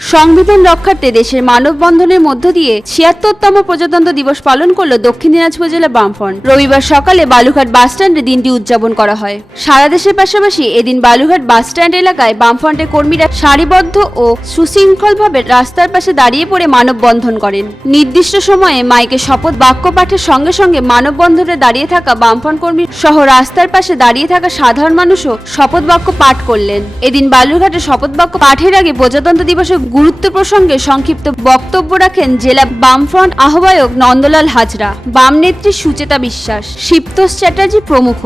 সংবিধান রক্ষার্থে দেশের মানববন্ধনের মধ্য দিয়ে ছিয়াত্তরতম প্রজাতন্ত্র দিবস পালন করল দক্ষিণ দিনাজপুর জেলা বামফ্রন্ট। রবিবার সকালে বালুঘাট বাস স্ট্যান্ডে দিনটি উদযাপন করা হয়। সারা দেশের পাশাপাশি এদিন বালুঘাট বাস স্ট্যান্ড এলাকায় বামফ্রন্টের কর্মীরা সারিবদ্ধ ও সুশৃঙ্খলভাবে রাস্তার পাশে দাঁড়িয়ে পড়ে মানববন্ধন করেন। নির্দিষ্ট সময়ে মাইকে শপথ বাক্য পাঠের সঙ্গে সঙ্গে মানববন্ধনে দাঁড়িয়ে থাকা বামফ্রন্ট কর্মী সহ রাস্তার পাশে দাঁড়িয়ে থাকা সাধারণ মানুষও শপথ বাক্য পাঠ করলেন। এদিন বালুঘাটে শপথ বাক্য পাঠের আগে প্রজাতন্ত্র দিবসের গুরুত্ব প্রসঙ্গে সংক্ষিপ্ত বক্তব্য রাখেন জেলা বামফ্রন্ট আহ্বায়ক নন্দলাল হাজরা বাম নেত্রী সুচেতা বিশ্বাস শিপ্তোষ চ্যাটার্জি প্রমুখ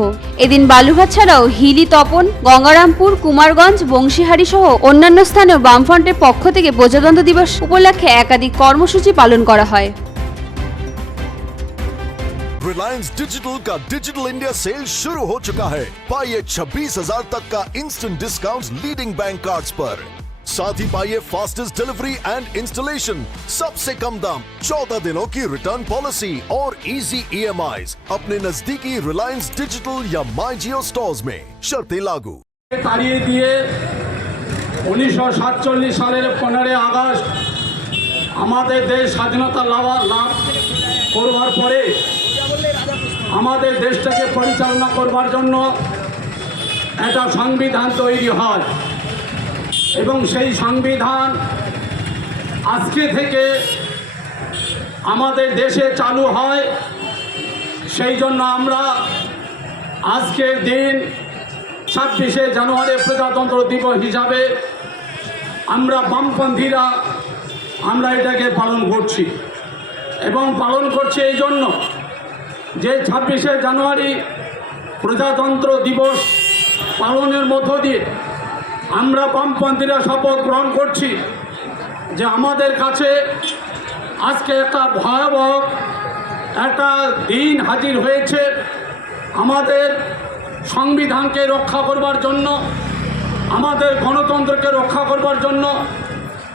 এদিন বালুরঘাট ছাড়াও হিলি তপন গঙ্গারামপুর কুমারগঞ্জ বংশীহারি সহ অন্যান্য স্থানেও বামফ্রন্টের পক্ষ থেকে প্রজাতন্ত্র দিবস উপলক্ষে একাধিক কর্মসূচি পালন করা হয় रिलायंस डिजिटल का डिजिटल इंडिया सेल शुरू हो चुका है पाइए 26,000 तक का instant discount leading bank cards पर साथ ही पाइए फास्टेस्ट डिलीवरी एंड इंस्टॉलेशन सबसे कम दाम 14 दिनों की रिटर्न पॉलिसी और इजी ईएमआई अपने नजदीकी रिलायंस डिजिटल या माई जियो स्टोर्स में शर्तें लागू তাড়িয়ে দিয়ে উনিশশো সাতচল্লিশ সালের পনেরোই আগস্ট আমাদের দেশ স্বাধীনতা লাভ লাভ করবার পরে আমাদের দেশটাকে পরিচালনা করবার জন্য একটা সংবিধান তৈরি হয় এবং সেই সংবিধান আজকে থেকে আমাদের দেশে চালু হয়। সেই জন্য আমরা আজকের দিন ছাব্বিশে জানুয়ারি প্রজাতন্ত্র দিবস হিসাবে আমরা বামপন্থীরা আমরা এটাকে পালন করছি এবং পালন করছি এই জন্য যে ছাব্বিশে জানুয়ারি প্রজাতন্ত্র দিবস পালনের মধ্য দিয়ে আমরা বামপন্থীরা শপথ গ্রহণ করছি যে আমাদের কাছে আজকে একটা ভয়াবহ একটা দিন হাজির হয়েছে আমাদের সংবিধানকে রক্ষা করবার জন্য, আমাদের গণতন্ত্রকে রক্ষা করবার জন্য,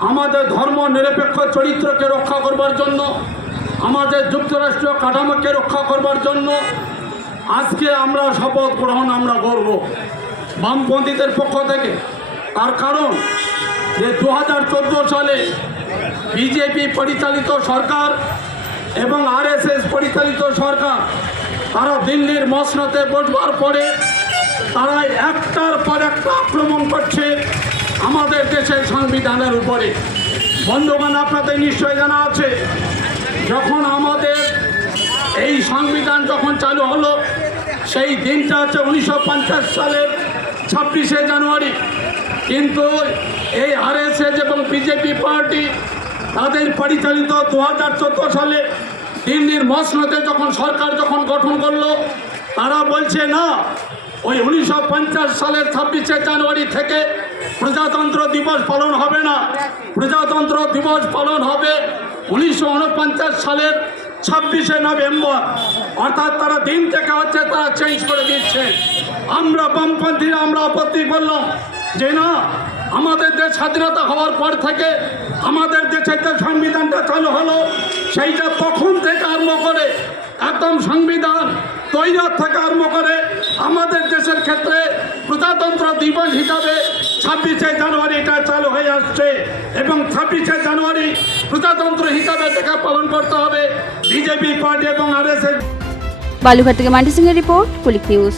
আমাদের ধর্ম নিরপেক্ষ চরিত্রকে রক্ষা করবার জন্য, আমাদের যুক্তরাষ্ট্রীয় কাঠামোকে রক্ষা করবার জন্য আজকে আমরা শপথ গ্রহণ আমরা করব। বামপন্থীদের পক্ষ থেকে তার কারণ যে দু হাজার চোদ্দ সালে বিজেপি পরিচালিত সরকার এবং আরএসএস পরিচালিত সরকার, তারা দিল্লির মসনতে বসবার পরে তারা একটার পর একটা আক্রমণ করছে আমাদের দেশের সংবিধানের উপরে। বন্ধুগণ, আপনাদের নিশ্চয় জানা আছে, যখন আমাদের এই সংবিধান যখন চালু হলো, সেই দিনটা হচ্ছে উনিশশো সালের ছাব্বিশে জানুয়ারি। কিন্তু এই আরএসএস এবং বিজেপি পার্টি তাদের পরিচালিত দু হাজার চোদ্দ সালে দিল্লির মসনদে যখন সরকার যখন গঠন করল, তারা বলছে, না, ওই উনিশশো পঞ্চাশ সালের ছাব্বিশে জানুয়ারি থেকে প্রজাতন্ত্র দিবস পালন হবে না। প্রজাতন্ত্র দিবস পালন হবে উনিশশো উনপঞ্চাশ সালের ছাব্বিশে নভেম্বর। অর্থাৎ তারা দিন থেকে হচ্ছে তারা চেঞ্জ করে দিচ্ছে। আমরা করলাম যে না, আমাদের দেশ স্বাধীনতা হওয়ার পর থেকে আমাদের দেশের যে সংবিধানটা চালু হলো, সেইটা তখন থেকে আরম্ভ করে, একদম সংবিধান তৈরি থেকে আরম্ভ করে আমাদের দেশের ক্ষেত্রে প্রজাতন্ত্র দিবস হিসাবে ছাব্বিশে জানুয়ারি এটা চালু হয়ে আসছে এবং ছাব্বিশে জানুয়ারি প্রজাতন্ত্র হিসাবে দেখা পালন করতে হবে। বিজেপি, পার্টি এবং আর এস বালুঘাট থেকে মান্টি সিংহের রিপোর্ট, কুলিক নিউজ।